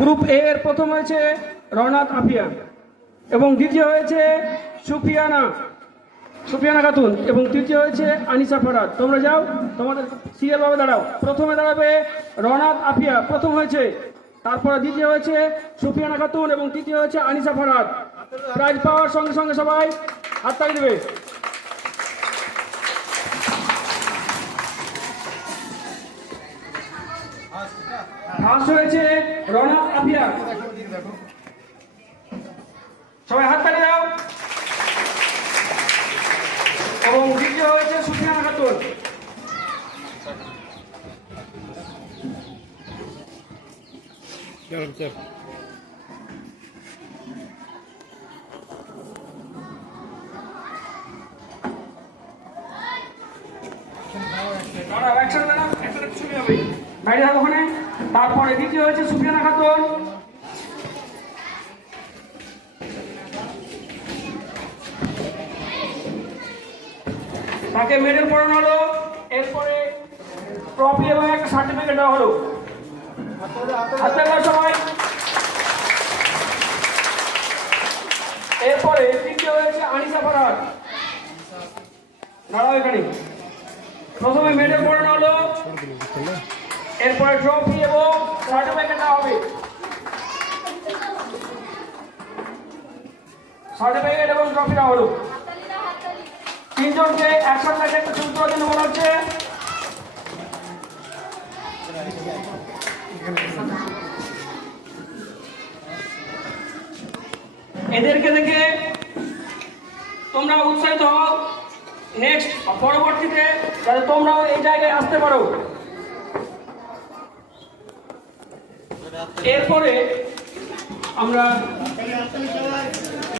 Group এ এর প্রথম হয়েছে রওনাক আফিয়া এবং দ্বিতীয় হয়েছে সুফিয়ানা খাতুন এবং তৃতীয় হয়েছে আনিসা ফরাদ। তোমরা যাও, তোমাদের সিরিয়াল ভাবে দাঁড়াও। প্রথমে দাঁড়াবে রওনাক আফিয়া, প্রথম হয়েছে, তারপরে দ্বিতীয় হয়েছে সুফিয়ানা খাতুন এবং তৃতীয় হয়েছে আনিসা ফরাদ। প্রাইজ পাওয়ার সঙ্গে সঙ্গে সবাই হাততালি দেবে। ফার্স্ট হয়েছে রওনাক আফিয়া, সবাই হাততালি দাও। এবং দ্বিতীয় হয়েছে সুফিয়ানা খাতুন। তারপরে দ্বিতীয় হয়েছে সুফিয়ানা খাতুন, তাকে মেডেল পড়ানো হলো, এরপরে ট্রফি এবং একটা সার্টিফিকেট দেওয়া হলো। সবাই। এরপরে তৃতীয় হয়েছে আনিসা ফরাদ, দাঁড়াও এখানে। প্রথমে মেডেল পড়ানো হলো, এরপরে ট্রফি এবং সার্টিফিকেট দেওয়া হবে। সার্টিফিকেট এবং ট্রফি দেওয়া হলো। তিনজনকে একসাথে একটা ছবি তোলার জন্য বলা হচ্ছে। এদেরকে দেখে তোমরা উৎসাহিত হও নেক্সট পরবর্তীতে যাতে তোমরাও এই জায়গায় আসতে পারো। এরপরে আমরা